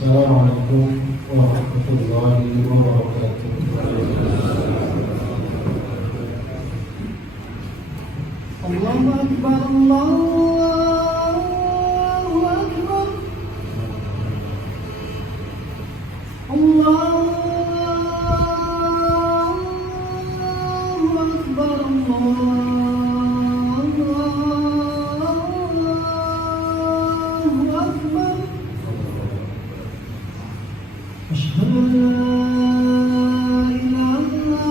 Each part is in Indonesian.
Assalamualaikum warahmatullahi wabarakatuh. Allahu Akbar, Allahu Akbar, Allahu Akbar, Allahu Akbar. Asyhadu an la ilaha illallah.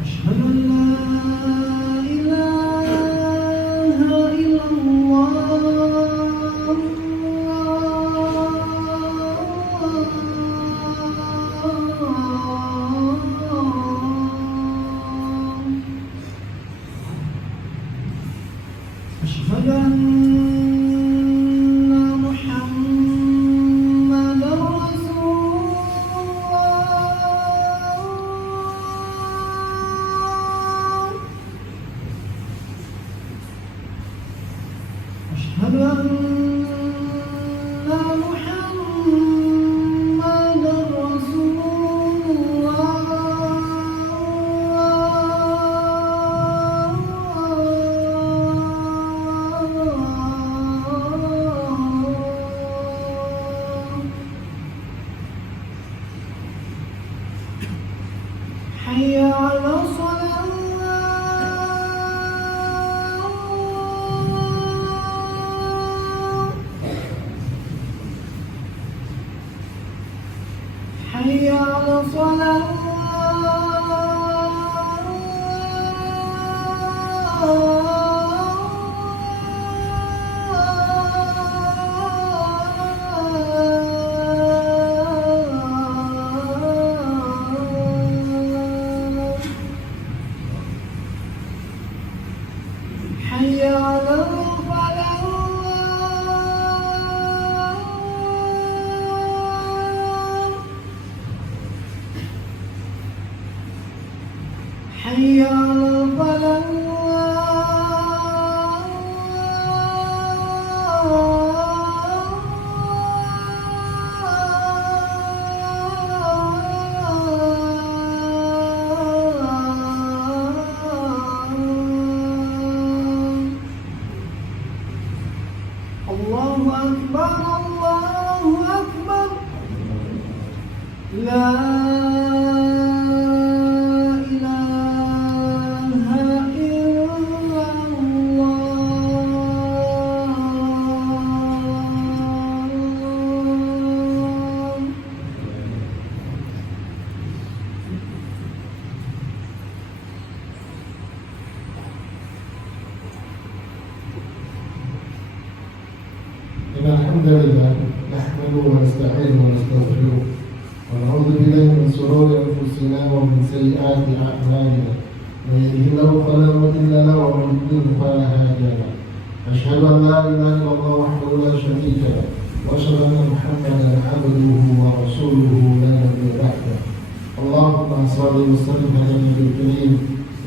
Asyhadu an la ilaha illallah. Asyhadu anna Muhammadar Rasulullah. Asyhadu anna Muhammadar Rasulullah. Hayya 'alas shalah. Hayya 'alas shalah. Hayya 'alal falah. Hayya 'alal falah. Allahu Akbar, Allahu Akbar. La ilaha illallah. Innal hamdalillah nahmaduhu wa nasta'inuhu wa nastaghfiruh wa na'udzu billahi min shururi anfusina wa min sayyiati a'malina. Man yahdihillahu fala mudilla lahu wa man yudlil fala hadiya lahu. Asyhadu an la ilaha illallah wahdahu la syarika lahu wa asyhadu anna Muhammadan 'abduhu wa rasuluhu la nabiyya ba'dahu. Allahumma shalli wa sallim 'ala nabiyil karim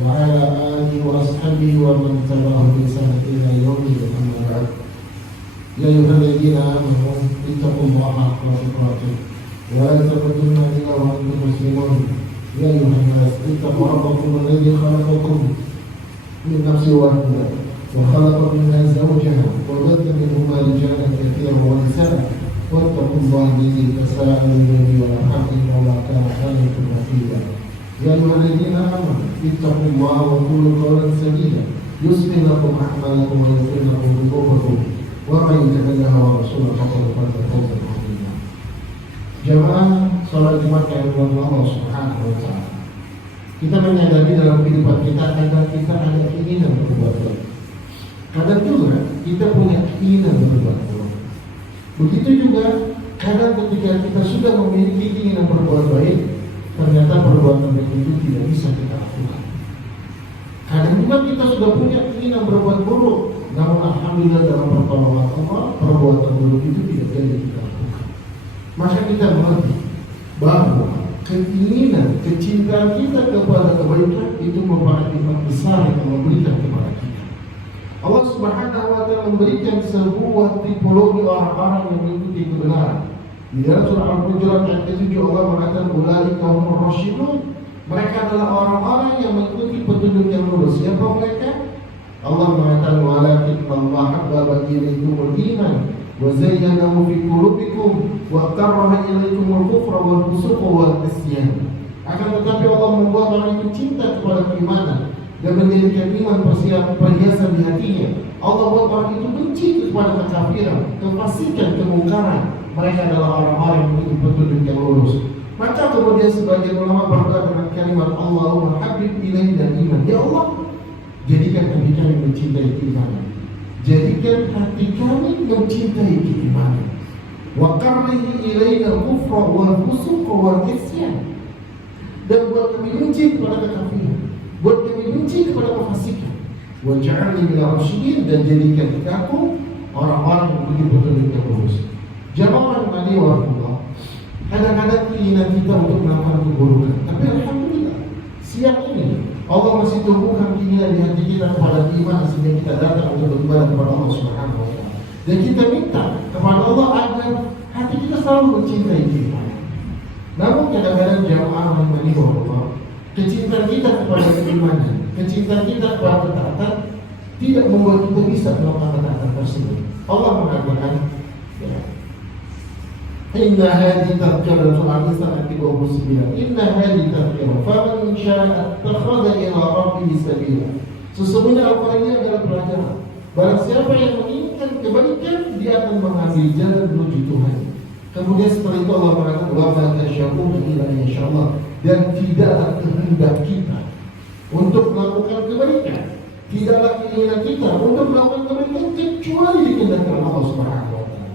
wa 'ala alihi wa ashabihi wa man tabi'ahum bi ihsan ila yaumil qiyamah. يا أيها الذين آمنوا اتقوا الله حق تقاته ولا تموتن إلا وأنتم مسلمون. يا أيها الناس اتقوا ربكم الذي خلقكم من نفس واحدة وخلق منها زوجها وبث منهما رجالا كثيرا ونساء واتقوا الله الذي تساءلون به والأرحام إن الله كان عليكم رقيبا. يا أيها الذين آمنوا اتقوا الله وقولوا قولا سديدا يصلح لكم أعمالكم ويغفر لكم ذنوبكم ومن يطع الله ورسوله فقد فاز فوزا عظيما. Jamaah salat Jumat yang dimuliakan Allah Subhanahu wa taala. Kita menyadari dalam kehidupan kita kadang kita ada keinginan berbuat baik. Kadang juga kita punya keinginan berbuat buruk. Begitu juga kadang ketika kita sudah memiliki keinginan berbuat baik, ternyata perbuatan baik itu tidak bisa kita lakukan. Kadang juga kita sudah punya keinginan berbuat buruk, namun alhamdulillah dalam pertolongan Allah perbuatan buruk itu tidak jadi kita lakukan. Maka kita mengerti bahwa keinginan, kecintaan kita kepada kebaikan itu merupakan nikmat besar yang Allah berikan kepada kita. Allah Subhanahu wa Ta'ala memberikan sebuah tipologi orang-orang yang mengikuti kebenaran. Di dalam surah Al-Hujurat ayat ke-7 Allah mengatakan ulaika humur rasyidun. Mereka adalah orang-orang yang mengikuti petunjuk yang lurus. Siapa mereka? Allah mengatakan walakin Allah habbaba ilaikumul iman wa zayyanahu fi qulubikum wa karraha ilaikumul kufra wal fusuqa wal isyan. Akan tetapi Allah membuat orang itu cinta kepada keimanan dan menjadikan iman perhiasan di hatinya. Allah buat orang itu benci kepada kekafiran, kefasikan, kemungkaran. Mereka adalah orang-orang yang mengikuti petunjuk yang lurus. Maka kemudian sebagian ulama berdoa dengan kalimat Allahumma habib ilaih dan iman. Ya Allah, jadikan hati kami mencintai keimanan. Jadikan hati kami mencintai keimanan. Wa karrihi ilaina al-kufra wal fusuqa wal isyan. Dan buat kami benci kepada kekafiran, buat kami benci kepada kefasikan. Wa ja'alni minal rasyidin, dan jadikan aku orang-orang yang mengikuti petunjuk yang lurus. Jamaah Madi wa Allah, kadang-kadang keinginan kita untuk melakukan keburukan, tapi alhamdulillah siang ini Allah masih tumbuhkan keinginan di hati kita kepada iman sehingga kita datang untuk beribadah kepada Allah Subhanahu wa Ta'ala. Dan kita minta kepada Allah agar hati kita selalu mencintai keimanan. Namun kadang-kadang jamaah Madi wa Allah, kecintaan kita kepada keimanan, kecintaan kita kepada ketaatan tidak membuat kita bisa melakukan ketaatan tersebut. Allah mengatakan, Inna hadhi tadhkiratu al-insan atibahu sabila. Inna hadhi tadhkiratu faman syaa'a attakhadha ila rabbih sabila. Sesungguhnya Al-Quran ini adalah pelajaran. Barang siapa yang menginginkan kebaikan, dia akan mengambil jalan menuju Tuhan. Kemudian setelah itu Allah mengatakan wa ma tasyaa'una illa insyaallah, dan tidaklah kehendak kita untuk melakukan kebaikan, tidaklah keinginan kita untuk melakukan kebaikan kecuali dikehendaki Allah Subhanahu wa Ta'ala.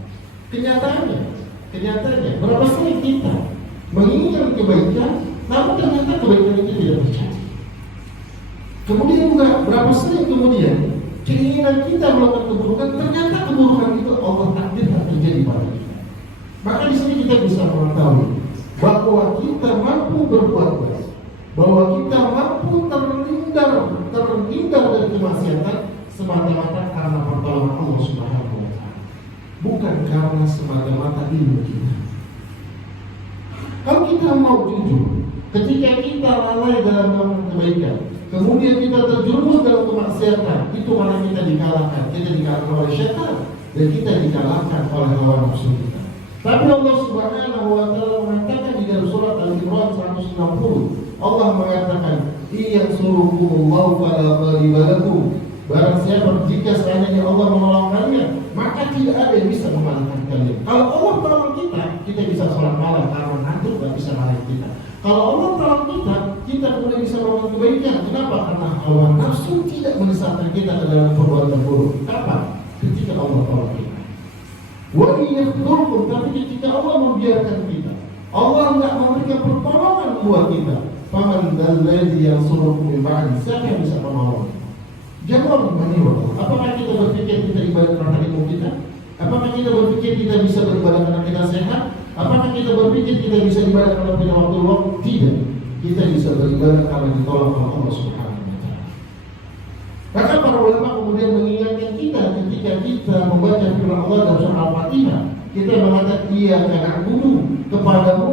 Kenyataannya, berapa sering kita menginginkan kebaikan, namun ternyata kebaikan itu tidak terjadi. Kemudian juga berapa sering kemudian keinginan kita melakukan keburukan, ternyata keburukan itu Allah takdirkan terjadi pada kita. Maka di sini kita bisa mengetahui bahwa kita mampu berbuat baik, bahwa kita mampu terhindar dari kemaksiatan semata-mata karena pertolongan Allah Subhanahu wa Ta'ala, bukan karena semata-mata ilmu kita. Kalau kita mau jujur, ketika kita lalai dalam melakukan kebaikan, kemudian kita terjerumus dalam kemaksiatan, itu karena kita dikalahkan oleh syaitan, dan kita dikalahkan oleh hawa nafsu kita. Tapi Allah Subhanahu wa Ta'ala mengatakan di dalam surat Al-Imran 160, Allah mengatakan, "Iyansurukumullahu fala ghaliba lakum." Barang siapa jika seandainya Allah menolong kalian, maka tidak ada yang bisa mengalahkan kalian. Kalau Allah tolong kita, kita bisa sholat malam karena hantu nggak bisa melalui kita. Kalau Allah tolong kita, kita kemudian bisa melakukan kebaikan. Kenapa? Karena hawa nafsu tidak mendesakkan kita ke dalam perbuatan buruk. Kapan? Ketika Allah tolong kita. Wa iyyakhudhukum, tapi ketika Allah membiarkan kita, Allah nggak memberikan pertolongan buat kita. Faman dzalladzi yansurukum min ba'di, siapa yang bisa menolong? Jawab menurut. Apakah kita berpikir kita ibadah karena ilmu kita? Apakah kita berpikir kita bisa beribadah karena kita sehat? Apakah kita berpikir kita bisa ibadah karena punya waktu luang? Tidak. Kita bisa beribadah karena ditolong oleh Allah Subhanahu wa Ta'ala. Maka para ulama kemudian mengingatkan kita ketika kita membaca firman Allah dalam surah Al-Fatihah, kita mengatakan iyyaka na'budu, kepadamu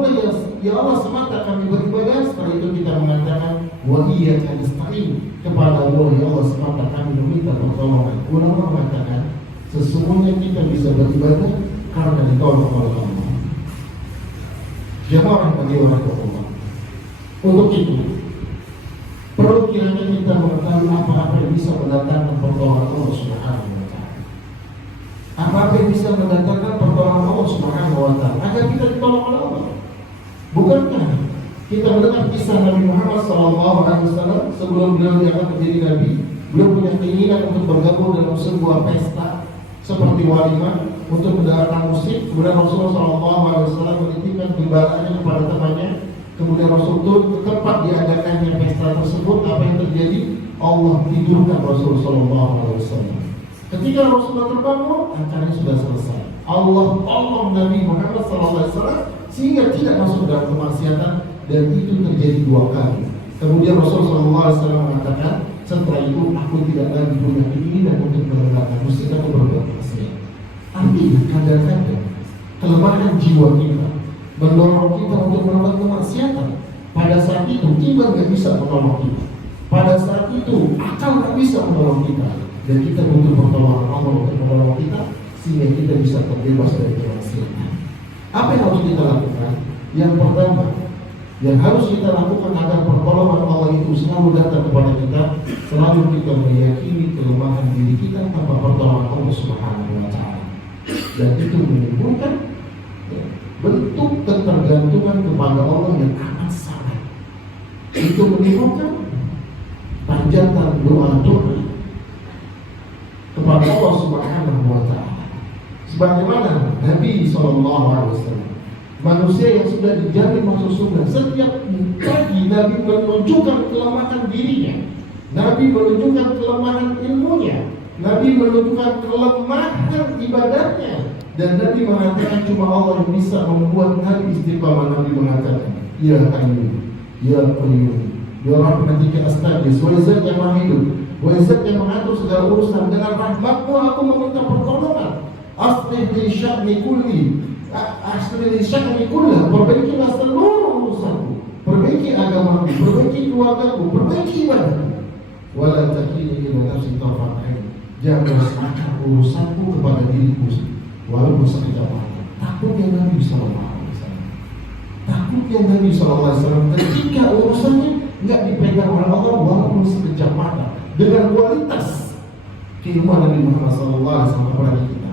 ya Allah semata kami beribadah. Setelah itu kita mengatakan wa iyyaka nasta'in, kepada Allah ya Allah semata kami meminta pertolongan. Ulama mengatakan sesungguhnya kita bisa beribadah karena ditolong oleh Allah. Jamaah yang beribadah kepada Allah. Untuk itu perlu kiranya kita mengetahui apa-apa yang bisa mendatangkan pertolongan Allah Subhanahu wa Ta'ala. Apa-apa yang bisa mendatangkan pertolongan Allah Subhanahu wa Ta'ala agar kita ditolong oleh Allah. Bukankah kita mendengar kisah Nabi Muhammad SAW sebelum beliau diangkat menjadi Nabi, beliau punya keinginan untuk bergabung dalam sebuah pesta seperti walimah untuk mendengarkan musik. Kemudian Rasulullah SAW menitipkan gembalanya kepada temannya. Kemudian Rasul turun ke tempat diadakannya pesta tersebut. Apa yang terjadi? Allah tidurkan Rasulullah SAW. Ketika Rasulullah terbangun, acaranya sudah selesai. Allah tolong Nabi Muhammad SAW sehingga tidak masuk dalam kemaksiatan dan itu terjadi 2 kali. Kemudian Rasulullah SAW mengatakan, setelah itu aku tidak lagi punya keinginan untuk menegakkan mesti aku berbuat maksiat. Artinya kadang-kadang kelemahan jiwa kita mendorong kita untuk melakukan kemaksiatan. Pada saat itu iman gak bisa menolong kita. Pada saat itu akal gak bisa menolong kita, dan kita butuh pertolongan Allah untuk menolong kita sehingga kita bisa terbebas dari kemaksiatan. Apa yang harus kita lakukan? Yang pertama, yang harus kita lakukan agar pertolongan Allah itu selalu datang kepada kita, selalu kita meyakini kelemahan diri kita tanpa pertolongan Allah Subhanahu wa Ta'ala. Dan itu menimbulkan bentuk ketergantungan kepada Allah yang amat sangat. Itu menimbulkan panjatan doa-doa kepada Allah Subhanahu wa Ta'ala. Sebagaimana Nabi SAW, manusia yang sudah dijamin masuk surga, setiap pagi Nabi menunjukkan kelemahan dirinya, Nabi menunjukkan kelemahan ilmunya, Nabi menunjukkan kelemahan ibadahnya, dan Nabi mengatakan cuma Allah yang bisa membuat Nabi istiqamah. Nabi mengatakan, Ya Hayyu, Ya Qayyum, Ya Rahmatika Astaghis, wa Zat yang Maha Hidup, wa Zat yang mengatur segala urusan, dengan rahmatmu aku meminta pertolongan. Aslih li sya'ni kulli, aslih li sya'ni kullah, perbaikilah seluruh urusanku, perbaiki agamaku, perbaiki keluargaku, perbaiki ibadahku. Wala takilni ila nafsi tarfat ain, jangan serahkan urusanku kepada diriku walaupun sekejap mata. Takutnya Nabi SAW, takutnya Nabi SAW ketika urusannya nggak dipegang oleh Allah walaupun sekejap mata, dengan kualitas keilmuan Nabi Muhammad SAW kepada kita.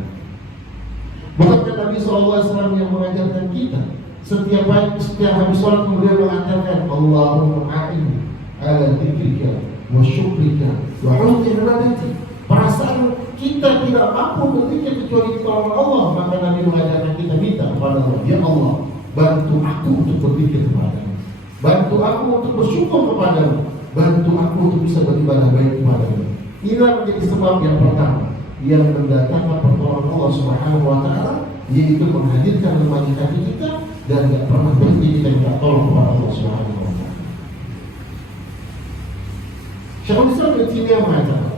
Bukankah Nabi SAW yang mengajarkan kita setiap habis sholat kemudian mengatakan, Allahumma a'inni ala dzikrika wa syukrika wa husni ibadati. Perasaan kita tidak mampu berzikir kecuali kepada Allah, maka Nabi mengajarkan kita minta kepada Allah, Ya Allah, bantu aku untuk berzikir kepadamu, bantu aku untuk bersyukur kepadamu, bantu aku untuk bisa beribadah baik kepadamu. Inilah menjadi sebab yang pertama yang mendatangkan pertolongan Allah Subhanahu wa Ta'ala, yaitu menghadirkan lemah hati kita dan tidak pernah berhenti kita minta tolong kepada Allah Subhanahu wa Ta'ala. Syekhul Islam Ibnu Taimiyah mengatakan,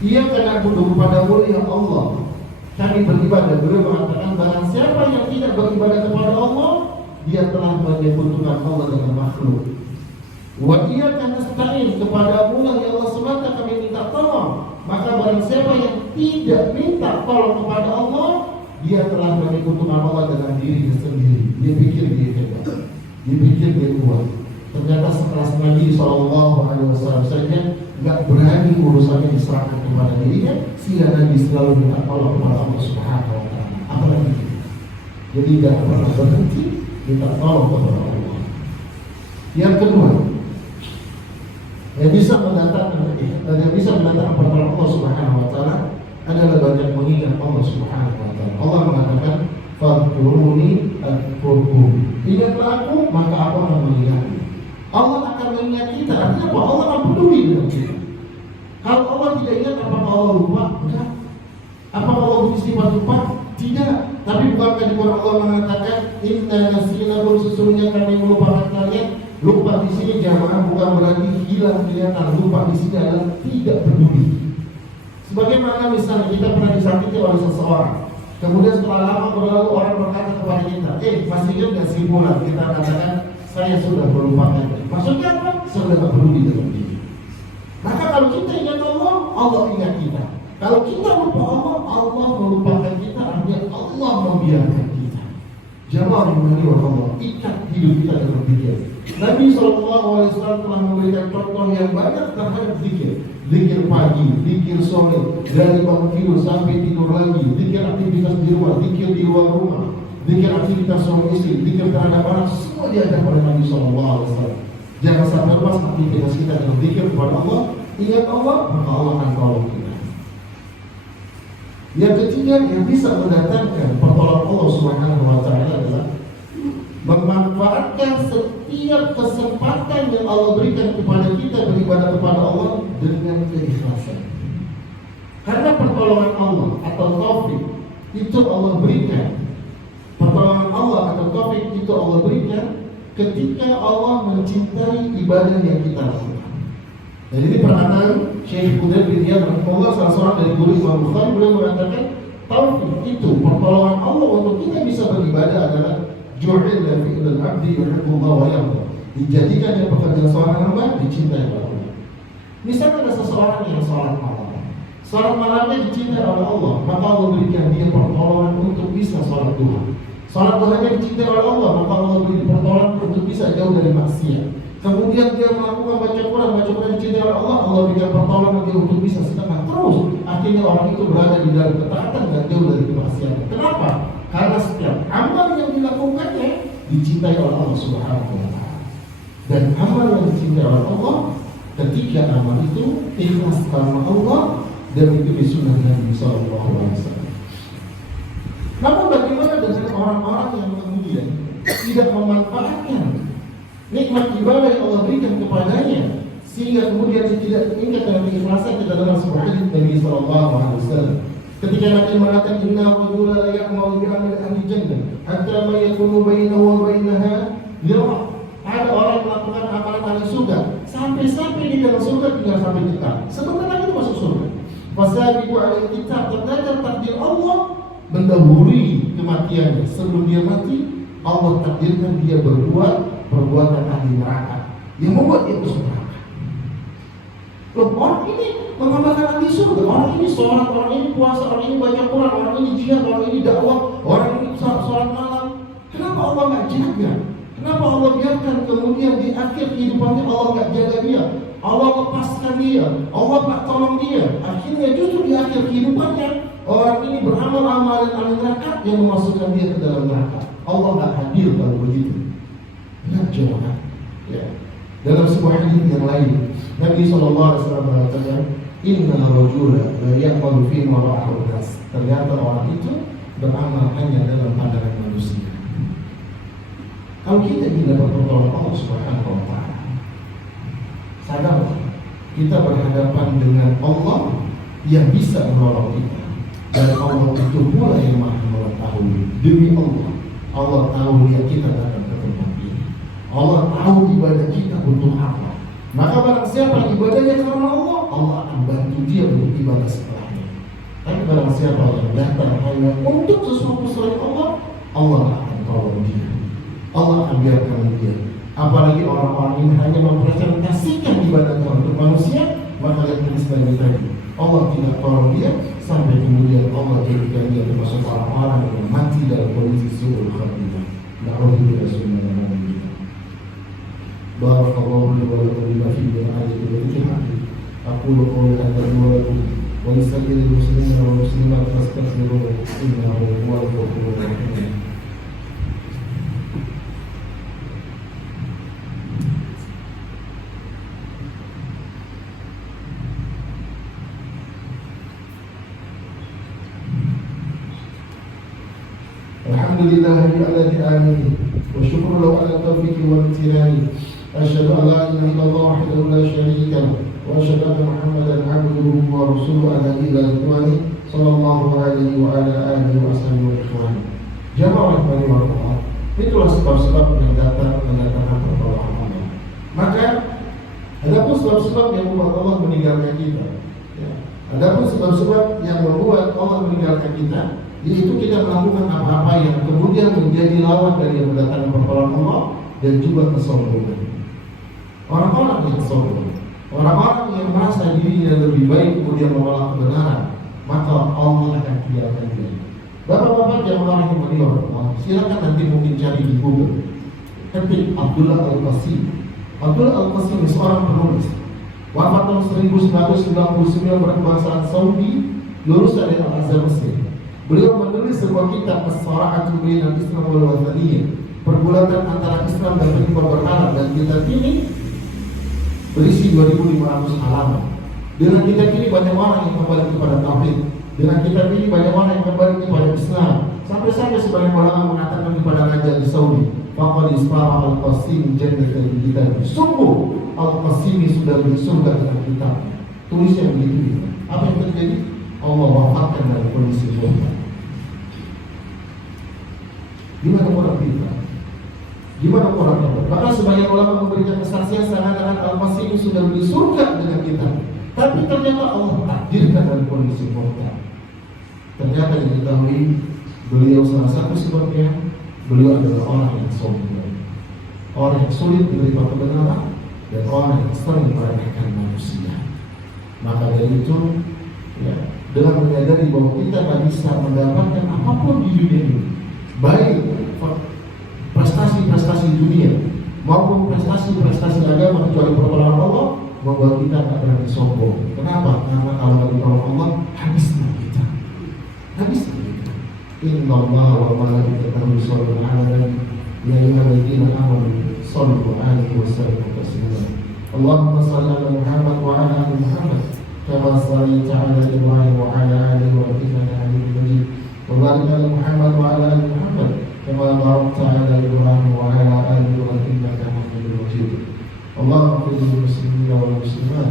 ia karena butuh kepadamu ya Allah kami beribadah. Beliau mengatakan, barang siapa yang tidak beribadah kepada Allah, dia telah menyekutukan Allah dengan makhluk. Wa iyyaka nasta'in, kepadamu ya Allah semata kami minta tolong. Maka barang siapa yang tidak minta tolong kepada Allah, dia telah menyekutukan Allah dengan dirinya sendiri. Dia pikir dia hebat, dia pikir dia kuat. Ternyata sekelas Nabi SAW saja nggak berani urusannya diserahkan kepada dirinya, sehingga Nabi selalu minta tolong kepada Allah Subhanahu wa Ta'ala. Apalagi kita, jadi nggak pernah berhenti minta tolong kepada Allah. Yang kedua, yang bisa mendatangkan pertolongan Allah Subhanahu wa Ta'ala adalah banyak mengingat Allah Subhanahu wa Ta'ala. Allah mengatakan, fadhkuruni adhkurkum, ingatlah aku maka aku akan mengingatmu. Allah akan mengingat kita. Artinya apa? Allah akan peduli dengan kita. Kalau Allah tidak ingat, apakah Allah lupa? Enggak. Apakah Allah bersifat lupa? Tidak. Tapi bukankah di Quran Allah mengatakan, inna nasinahu, sesungguhnya kami melupakan kalian. Lupa di sini jamaah bukan berarti hilang ingatan. Lupa di sini adalah tidak peduli. Sebagaimana misalnya kita pernah disakiti oleh seseorang, kemudian setelah lama berlalu orang berkata kepada kita, masih ingat gak si bulan? Kita katakan, saya sudah melupakan. Maksudnya apa? Sudah tak peduli dengan dia. Maka kalau kita ingat Allah, Allah ingat kita. Kalau kita lupa Allah, Allah melupakan kita. Artinya Allah membiarkan kita. Jamaah yang dimuliakan Allah, ikat hidup kita dengan zikir. Nabi SAW telah memberikan contoh yang banyak terhadap zikir. Zikir pagi, zikir sore, dari bangun tidur sampai tidur lagi, zikir aktivitas di rumah, zikir di luar rumah, zikir aktivitas suami istri, zikir terhadap anak, semua diajarkan oleh Nabi SAW. Jangan sampai lepas aktivitas kita dengan zikir kepada Allah. Ingat Allah, maka Allah akan tolong kita. Yang ketiga yang bisa mendatangkan pertolongan Allah Subhanahu wa Ta'ala adalah memanfaatkan setiap kesempatan yang Allah berikan kepada kita beribadah kepada Allah dengan keikhlasan. Karena pertolongan Allah atau taufik itu Allah berikan. Pertolongan Allah atau taufik itu Allah berikan ketika Allah mencintai ibadah yang kita lakukan. Dan ini perkataan Syekh Fudail bin Iyad rahimahullah, salah seorang dari guru Imam Bukhari, beliau mengatakan taufik itu pertolongan Allah untuk kita bisa beribadah adalah ju'ila fi'lul abdi yuhibbullah wa yarda. Dijadikan yang pekerjaan seorang hamba dicintai oleh Allah. Misalnya ada seseorang yang sholat malam, sholat malamnya dicintai oleh Allah, maka Allah berikan dia pertolongan untuk bisa sholat duha. Sholat duhanya dicintai oleh Allah, maka Allah beri pertolongan untuk bisa jauh dari maksiat. Kemudian dia melakukan baca Quran dicintai oleh Allah, Allah berikan pertolongan dia untuk bisa sedekah terus. Akhirnya orang itu berada di dalam ketaatan dan jauh dari kemaksiatan. Kenapa? Karena setiap amal yang dilakukannya dicintai oleh Allah Subhanahu wa Ta'ala. Dan amal yang dicintai oleh Allah ketika amal itu ikhlas karena Allah dan itu sunnah Nabi sallallahu alaihi wasallam. Namun bagaimana dengan orang-orang yang kemudian tidak memanfaatkan nikmat ibadah yang Allah berikan kepadanya sehingga kemudian dia tidak ingat dengan keikhlasan ke dalam sebuah hadis Nabi sallallahu alaihi wasallam. Ketika Nabi mengatakan inna rajula la ya'malu bi amali ahli jannah hatta ma yakunu bainahu wa bainaha zira'. Ada orang yang melakukan amalan ahli surga sampai di dalam surga tinggal sampai dekat. Sebentar lagi itu masuk surga. Fasabiqu alaihi kitab, ternyata takdir Allah mendahului kematiannya. Sebelum dia mati, Allah takdirkan dia berbuat perbuatan ahli neraka yang membuat dia masuk neraka. Loh, orang ini mengamalkan ahli surga, orang ini sholat, orang ini puasa, orang ini baca Quran, orang ini jihad, orang ini dakwah, orang ini sholat malam. Kenapa Allah nggak jaga? Kenapa Allah biarkan kemudian di akhir kehidupannya Allah nggak jaga dia? Allah lepaskan dia, Allah nggak tolong dia. Akhirnya justru di akhir kehidupannya orang ini beramal amalan ahli neraka yang memasukkan dia ke dalam neraka. Allah nggak hadir kalau begitu. Benar jawaban. Ya. Dalam sebuah hadis yang lain, Nabi SAW mengatakan, Inna rajula la ya'malu fi ma ra'ahu nas. Ternyata orang itu beramal hanya dalam pandangan manusia. Kalau kita tidak berpertolongan Allah Subhanahu wa Ta'ala, sadar kita berhadapan dengan Allah yang bisa menolong kita, dan Allah itu pula yang maha mengetahui. Demi Allah, Allah tahu niat kita datang ke tempat ini. Allah tahu ibadah kita butuh apa. Maka barang siapa ibadahnya karena Allah, Allah akan bantu dia untuk ibadah setelahnya. Tapi barang siapa yang datang hanya untuk sesuatu selain Allah, Allah akan tolong dia. Allah akan biarkan dia. Apalagi orang-orang ini hanya mempresentasikan ibadahnya untuk manusia, maka yang tulis tadi Allah tidak tolong dia sampai kemudian Allah jadikan dia termasuk orang-orang yang mati dalam kondisi su'ul khatimah. Na'udzubillah min dzalik. Barakallahu li wa lakum bima fihi min ayati wa hikmah. Aqulu qawli hadza wa lakum wa lisa'iril muslimina wal muslimat fastaghfiruhu innahu huwal ghafurur rahim. Alhamdulillah ala ni'amihi wa syukru lahu ala taufiqi wal imtinani. Asyhadu an la ilaha illallah wahdahu la syarika lahu wa asyhadu anna Muhammadan 'abduhu wa rasuluhu ala ila ridwani sallallahu alaihi wa ala alihi wa sahbihi wa ikhwan. Jamaah rahimahullah. Itulah sebab-sebab yang datang mendatangkan pertolongan Allah. Maka ada pun sebab-sebab yang membuat Allah meninggalkan kita. Ya. Ada pun sebab-sebab yang membuat Allah meninggalkan kita, yaitu kita melakukan apa-apa yang kemudian menjadi lawan dari yang mendatangkan pertolongan Allah dan juga kesombongan. Orang-orang yang sombong, orang-orang yang merasa dirinya lebih baik kemudian menolak kebenaran, maka Allah akan tinggalkan dia. Bapak-bapak yang rahimahullah, silakan nanti mungkin cari di Google. Ketik Abdullah Al-Qasim. Abdullah Al-Qasim seorang penulis. Wafat tahun 1999 berkebangsaan Saudi, lulusan dari Al-Azhar Mesir. Beliau menulis sebuah kitab As-Sara'atu Bainal Islam wal Wathaniyah, pergulatan antara Islam dan penyembah berhala, dan kitab ini berisi 2.500 halaman. Dengan kitab ini banyak orang yang kembali kepada tauhid. Dengan kitab ini banyak orang yang kembali kepada Islam. Sampai-sampai sebagian ulama mengatakan kepada raja di Saudi, faqad isfara al-Qasim jannatan bi kitab. Sungguh Al-Qasimi sudah beri surga dengan kitabnya. Tulisnya begitu. Apa yang terjadi? Allah wafatkan dalam kondisi surga. Gimana orang kita? Gimana orang itu? Maka sebagian ulama memberikan kesaksian seakan-akan Al-Masih ini sudah di surga dengan kita. Tapi ternyata Allah takdirkan dalam kondisi murtad. Ternyata diketahui beliau salah satu sebabnya, beliau adalah orang yang sombong, orang yang sulit menerima kebenaran, dan orang yang sering meremehkan manusia. Maka dari itu, ya, dengan menyadari bahwa kita tak bisa mendapatkan apapun di dunia ini, baik prestasi-prestasi dunia maupun prestasi-prestasi agama kecuali pertolongan Allah, membuat kita tak berani sombong. Kenapa? Karena kalau dari Allah habislah kita. Inna Allah wa malaikatahu yusholluna 'alan nabi ya ayyuhalladzina amanu shallu 'alaihi wa sallimu taslima. Allahumma shalli 'ala Muhammad wa 'ala ali Muhammad kama shallaita 'ala Ibrahim wa 'ala ali Ibrahim innaka Hamidum Majid. Wa barik 'ala Muhammad wa 'ala ali Muhammad kama barakta 'ala Ibrahim wa 'ala ali Ibrahim innaka Hamidum Majid. Allahumma ighfir lil muslimina wal muslimat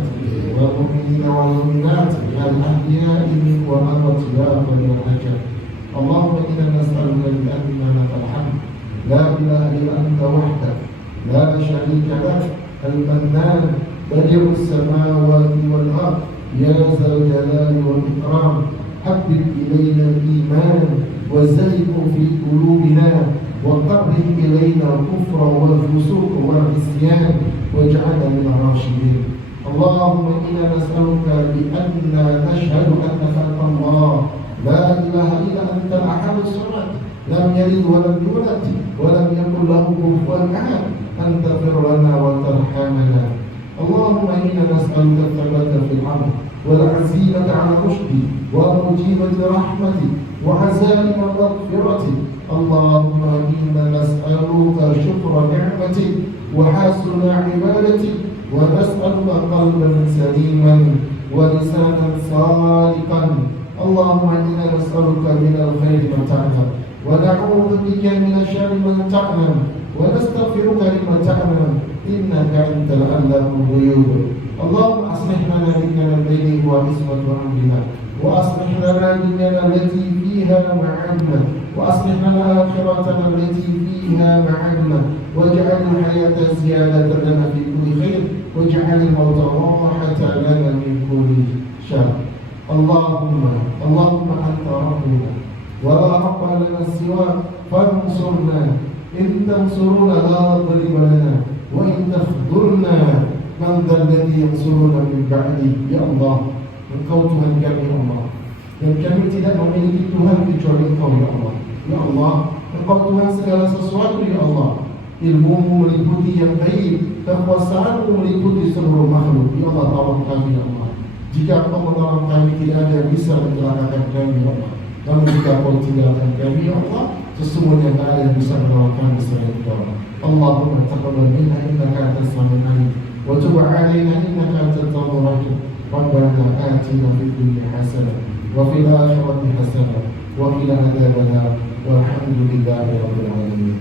wal mu'minina wal mu'minat al-ahya'i minhum wal amwat ya rabbal alamin. Allahumma inna nas'aluka bi anna lakal hamd la ilaha illa anta wahdak la syarika lak al-mannan badi'us samawati wal ard ya dzal jalali wal ikram habbib ilayna al-iman wa zayyinhu fi qulubina wa qarrib ilayna al-kufra wal fusuq wal isyan waj'alna min ar-rashidin. Allahumma inna nas'aluka bi anna nashhadu annaka Allah la ilaha illa anta al-ahad as-samad lam yalid wa lam yulad wa lam yakul lahu kufuwan ahad an taghfir lana wa tarhamna. Allahumma inna nas'aluka at-thabata fil amr wal 'azimata 'ala rushdi wa mujibata rahmati wa 'azaima maghfirati. Allahumma inna nas'aluka shukra ni'matik wa hasuna 'ibadatik wa nas'aluka qalban saliman wa lisanan sadiqan. Allahumma inna nas'aluka min al-khairi ma ta'lam wa na'udzu bika min asy-syarri ma ta'lam wa nastaghfiruka lima ta'lam innaka antal 'allamul ghuyub. Allahumma aslih lana dinana alladhi huwa ismatu amrina wa aslih lana dunyana allati fiha ma'adna wa aslih lana akhiratana allati fiha ma'adna waj'al al-hayata ziyadatan lana fi kulli khair waj'al al-mauta rahatan lana min kulli syarr. Allahumma anta rabbuna wa la rabba lana siwa fansurna in tansuruna la ghaliba lana wa in takhdurna man dhal ladhi yansuruna min ba'di. Ya Allah, Engkau Tuhan kami, ya Allah, dan kami tidak memiliki Tuhan kecuali Engkau, ya Allah. Ya Allah, Engkau Tuhan segala sesuatu, ya Allah. Ilmu meliputi yang baik, kekuasaanmu meliputi seluruh makhluk. Ya Allah, tolong kami, ya Allah. Jika Engkau menolong kami, tidak ada yang bisa mencelakakan kami, ya Allah. Namun jika Engkau tinggalkan kami, ya Allah, sesungguhnya tidak ada yang bisa menolong kami selain Engkau. Allahumma taqabbal minna innaka antas samiul alim wa tub 'alaina innaka antat tawwabur rahim. Rabbana atina fid dunya hasanah wa fil akhirati hasanah wa qina adzabannar walhamdulillahi rabbil alamin.